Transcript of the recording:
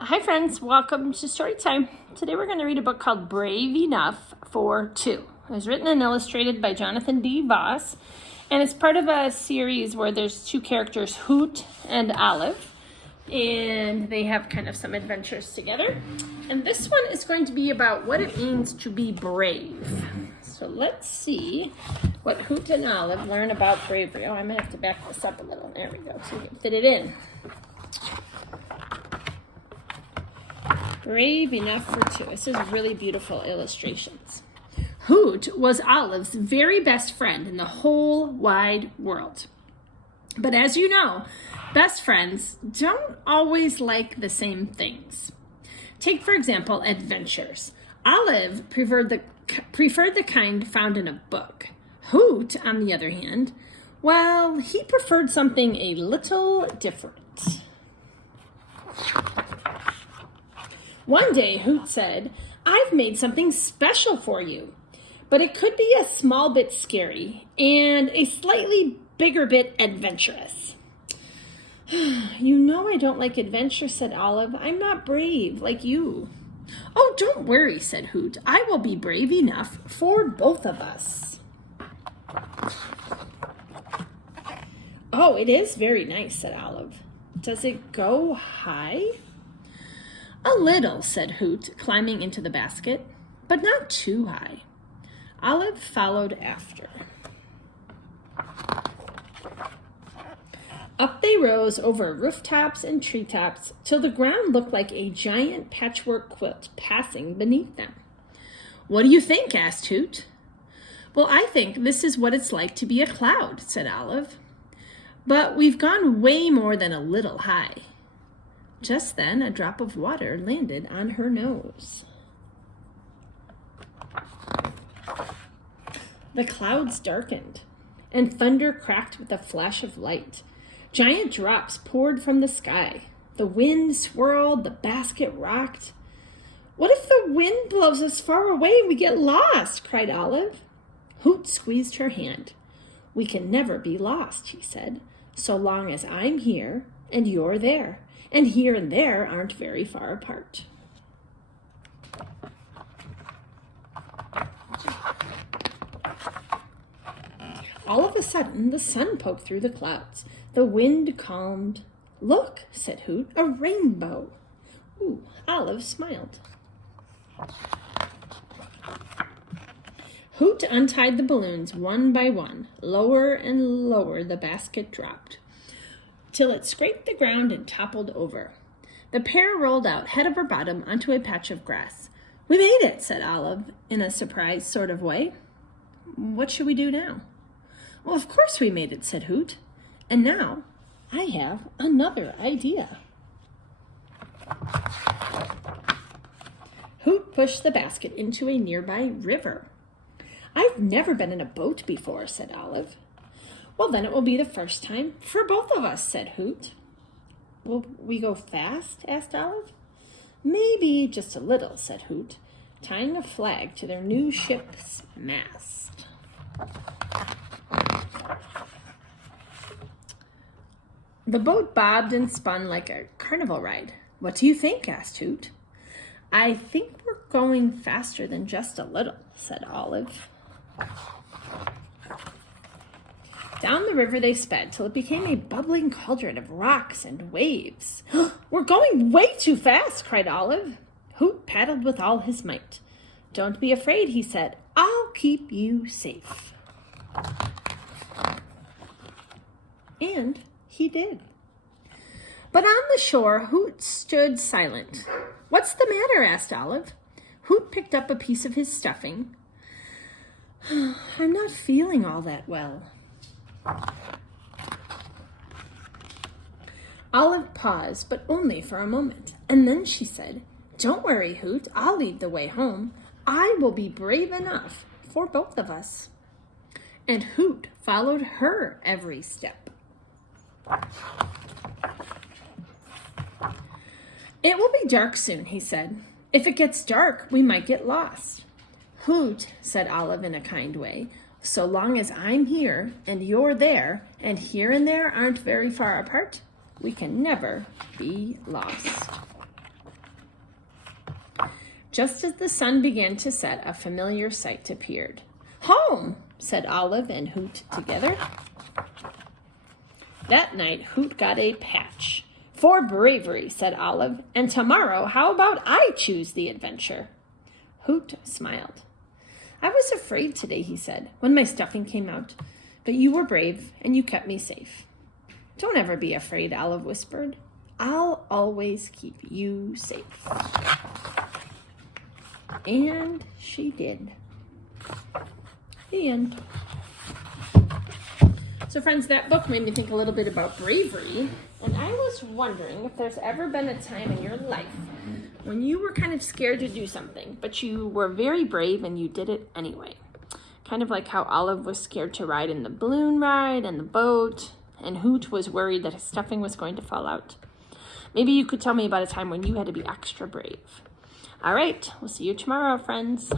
Hi friends, welcome to Storytime. Today we're going to read a book called Brave Enough for Two. It was written and illustrated by Jonathan D. Voss, and it's part of a series where there's two characters, Hoot and Olive, and they have kind of some adventures together. And this one is going to be about what it means to be brave. So let's see what Hoot and Olive learn about bravery. Oh, I might have to back this up a little. There we go, so we can fit it in. Brave Enough for Two. This is really beautiful illustrations. Hoot was Olive's very best friend in the whole wide world. But as you know, best friends don't always like the same things. Take, for example, adventures. Olive preferred the kind found in a book. Hoot, on the other hand, well, he preferred something a little different. One day, Hoot said, "I've made something special for you, but it could be a small bit scary and a slightly bigger bit adventurous." "You know I don't like adventure," said Olive. "I'm not brave like you." "Oh, don't worry," said Hoot. "I will be brave enough for both of us." "Oh, it is very nice," said Olive. "Does it go high?" "A little," said Hoot, climbing into the basket, "but not too high." Olive followed after. Up they rose over rooftops and treetops till the ground looked like a giant patchwork quilt passing beneath them. "What do you think?" asked Hoot. "Well, I think this is what it's like to be a cloud," said Olive. "But we've gone way more than a little high." Just then, a drop of water landed on her nose. The clouds darkened, and thunder cracked with a flash of light. Giant drops poured from the sky. The wind swirled, the basket rocked. "What if the wind blows us far away and we get lost?" cried Olive. Hoot squeezed her hand. "We can never be lost," he said, "so long as I'm here and you're there. And here and there aren't very far apart." All of a sudden, the sun poked through the clouds. The wind calmed. "Look," said Hoot, "a rainbow." Ooh, Olive smiled. Hoot untied the balloons one by one. Lower and lower the basket dropped, till it scraped the ground and toppled over. The pair rolled out head over bottom onto a patch of grass. "We made it," said Olive in a surprised sort of way. "What should we do now?" "Well, of course we made it," said Hoot. "And now I have another idea." Hoot pushed the basket into a nearby river. "I've never been in a boat before," said Olive. "Well, then it will be the first time for both of us," said Hoot. "Will we go fast?" asked Olive. "Maybe just a little," said Hoot, tying a flag to their new ship's mast. The boat bobbed and spun like a carnival ride. "What do you think?" asked Hoot. "I think we're going faster than just a little," said Olive. Down the river they sped till it became a bubbling cauldron of rocks and waves. "We're going way too fast," cried Olive. Hoot paddled with all his might. "Don't be afraid," he said. "I'll keep you safe." And he did. But on the shore, Hoot stood silent. "What's the matter?" asked Olive. Hoot picked up a piece of his stuffing. "I'm not feeling all that well." Olive paused, but only for a moment, and then she said, "Don't worry, Hoot, I'll lead the way home. I will be brave enough for both of us." And Hoot followed her every step. "It will be dark soon," he said. "If it gets dark, we might get lost." "Hoot," said Olive in a kind way, "so long as I'm here and you're there, and here and there aren't very far apart, we can never be lost." Just as the sun began to set, a familiar sight appeared. "Home," said Olive and Hoot together. That night, Hoot got a patch. "For bravery," said Olive, "and tomorrow, how about I choose the adventure?" Hoot smiled. "I was afraid today," he said, "when my stuffing came out. But you were brave, and you kept me safe." "Don't ever be afraid," Olive whispered. "I'll always keep you safe." And she did. The end. So friends, that book made me think a little bit about bravery, and I was wondering if there's ever been a time in your life when you were kind of scared to do something, but you were very brave and you did it anyway. Kind of like how Olive was scared to ride in the balloon ride and the boat, and Hoot was worried that his stuffing was going to fall out. Maybe you could tell me about a time when you had to be extra brave. All right, we'll see you tomorrow, friends.